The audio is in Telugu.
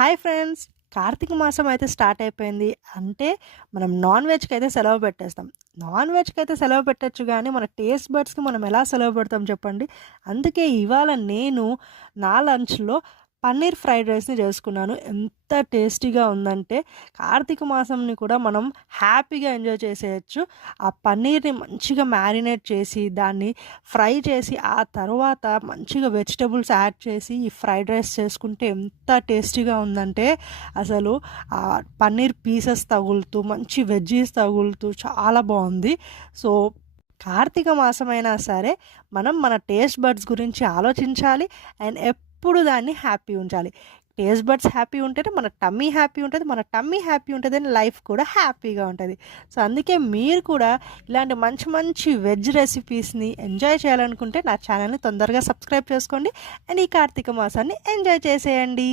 Hi friends! కార్తీక మాసం అయితే స్టార్ట్ అయిపోయింది. అంటే మనం నాన్ వెజ్‌కి అయితే సెలవు పెట్టేస్తాం. నాన్ వెజ్‌కి అయితే సెలవు పెట్టొచ్చు గానీ, మన టేస్ట్ బడ్స్‌కి మనం ఎలా సెలవు పెడతాం చెప్పండి? అందుకే ఇవాళ నేను నా లంచ్‌లో పన్నీర్ ఫ్రైడ్ రైస్‌ని చేసుకున్నాను. ఎంత టేస్టీగా ఉందంటే, కార్తీక మాసంని కూడా మనం హ్యాపీగా ఎంజాయ్ చేసేయొచ్చు. ఆ పన్నీర్‌ని మంచిగా మ్యారినేట్ చేసి, దాన్ని ఫ్రై చేసి, ఆ తర్వాత మంచిగా వెజిటబుల్స్ యాడ్ చేసి, ఈ ఫ్రైడ్ రైస్ చేసుకుంటే ఎంత టేస్టీగా ఉందంటే, అసలు పన్నీర్ పీసెస్ తగులుతూ, మంచి వెజ్జీస్ తగులుతూ చాలా బావుంది. సో, కార్తీక మాసమైనా సరే, మనం మన టేస్ట్ బడ్స్ గురించి ఆలోచించాలి. అండ్ ఎప్పుడు దాన్ని హ్యాపీ ఉంచాలి. టేస్ట్ బడ్స్ హ్యాపీ ఉంటేనే మన టమ్మీ హ్యాపీ ఉంటది. మన టమ్మీ హ్యాపీ ఉంటదని లైఫ్ కూడా హ్యాపీగా ఉంటది. సో, అందుకే మీరు కూడా ఇలాంటి మంచి మంచి వెజ్ రెసిపీస్‌ని ఎంజాయ్ చేయాలనుకుంటే నా ఛానల్‌ని తొందరగా సబ్స్క్రైబ్ చేసుకోండి. అండ్ ఈ కార్తీక మాసాన్ని ఎంజాయ్ చేసేయండి.